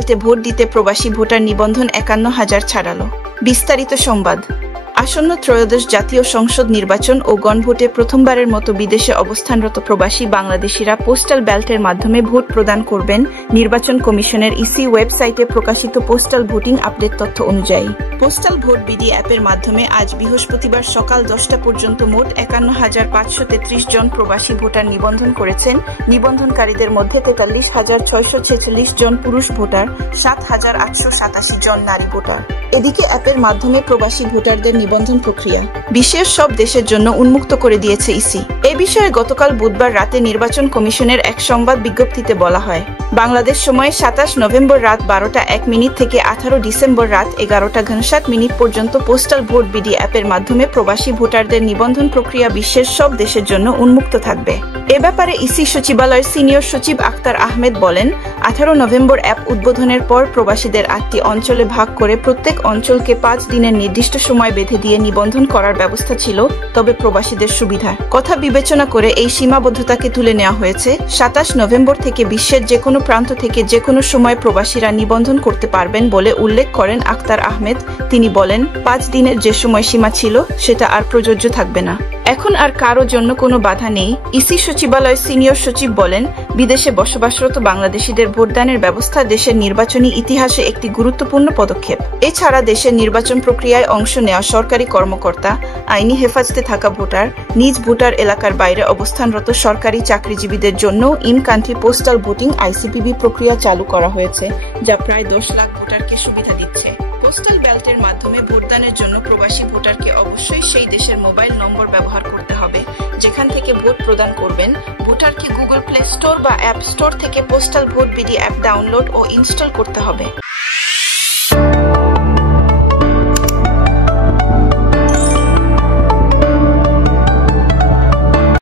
ব্যালটে vote দিতে প্রবাসী voter নিবন্ধন ৫১,০০০ ছাড়ালো। বিস্তারিত সংবাদ। আসন্ন ত্রয়োদশ জাতীয় সংসদ নির্বাচন ও গণভোটে প্রথমবারের মতো বিদেশে অবস্থানরত প্রবাসী বাংলাদেশিরা পোস্টাল ব্যালটের মাধ্যমে ভোট প্রদান করবেন। নির্বাচন কমিশনের ইসি ওয়েবসাইটে প্রকাশিত পোস্টাল ভোটিং আপডেট তথ্য অনুযায়ী পোস্টাল ভোট বিডি অ্যাপের মাধ্যমে আজ বৃহস্পতিবার সকাল ১০টা পর্যন্ত মোট ৫১,৫৩৩ জন প্রবাসী ভোটার নিবন্ধন করেছেন। নিবন্ধনকারীদের মধ্যে ৪৩,৬৪৬ জন পুরুষ ভোটার, ৭,৮৮৭ জন নারী ভোটার। এদিকে অ্যাপের মাধ্যমে প্রবাসী ভোটারদের নিবন্ধন প্রক্রিয়া বিশ্বের সব দেশের জন্য উন্মুক্ত করে দিয়েছে ইসি। এ বিষয়ে গতকাল বুধবার রাতে নির্বাচন কমিশনের এক সংবাদ বিজ্ঞপ্তিতে বলা হয়, বাংলাদেশ সময় ২৭ নভেম্বর রাত ১২টা ১ মিনিট থেকে ১৮ ডিসেম্বর রাত ১১টা ৫৯ মিনিট পর্যন্ত পোস্টাল ভোট বিডি অ্যাপের মাধ্যমে প্রবাসী ভোটারদের নিবন্ধন প্রক্রিয়া বিশ্বের সব দেশের জন্য উন্মুক্ত থাকবে। এ ব্যাপারে ইসি সচিবালয়ের সিনিয়র সচিব আক্তার আহমেদ বলেন, ১৮ নভেম্বর অ্যাপ উদ্বোধনের পর প্রবাসীদের ৮টি অঞ্চলে ভাগ করে প্রত্যেক অঞ্চলকে ৫ দিনের নির্দিষ্ট সময় বেঁধে দিয়ে নিবন্ধন করার ব্যবস্থা ছিল। তবে প্রবাসীদের সুবিধার কথা বিবেচনা করে এই সীমাবদ্ধতাকে তুলে নেওয়া হয়েছে। ২৭ নভেম্বর থেকে বিশ্বের যে কোনো প্রান্ত থেকে যে কোনো সময় প্রবাসীরা নিবন্ধন করতে পারবেন বলে উল্লেখ করেন আক্তার আহমেদ। তিনি বলেন, ৫ দিনের যে সময়সীমা ছিল সেটা আর প্রযোজ্য থাকবে না। এখন আর কারো জন্য কোনো বাধা নেই। ইসি সচিবালয়ের সিনিয়র সচিব বলেন, বিদেশে বসবাসরত বাংলাদেশিদের ভোটদানের ব্যবস্থা দেশের নির্বাচনী ইতিহাসে একটি গুরুত্বপূর্ণ পদক্ষেপ। এছাড়া দেশের নির্বাচন প্রক্রিয়ায় অংশ নেওয়া সরকারি কর্মকর্তা, আইনি হেফাজতে থাকা ভোটার, নিজ ভোটার এলাকার বাইরে অবস্থানরত সরকারি চাকরিজীবীদের জন্য ইন কান্ট্রি পোস্টাল ভোটিং আইসিপিবি প্রক্রিয়া চালু করা হয়েছে, যা প্রায় ১০ লাখ ভোটারকে সুবিধা দিচ্ছে। পোস্টাল ব্যালটের মাধ্যমে ভোটদানের জন্য প্রবাসী ভোটারকে অবশ্যই সেই দেশের মোবাইল নম্বর ব্যবহার করতে হবে যেখান থেকে ভোট প্রদান করবেন। ভোটারকে গুগল প্লে স্টোর বা অ্যাপ স্টোর থেকে postal vote BD app download ও ইনস্টল করতে হবে।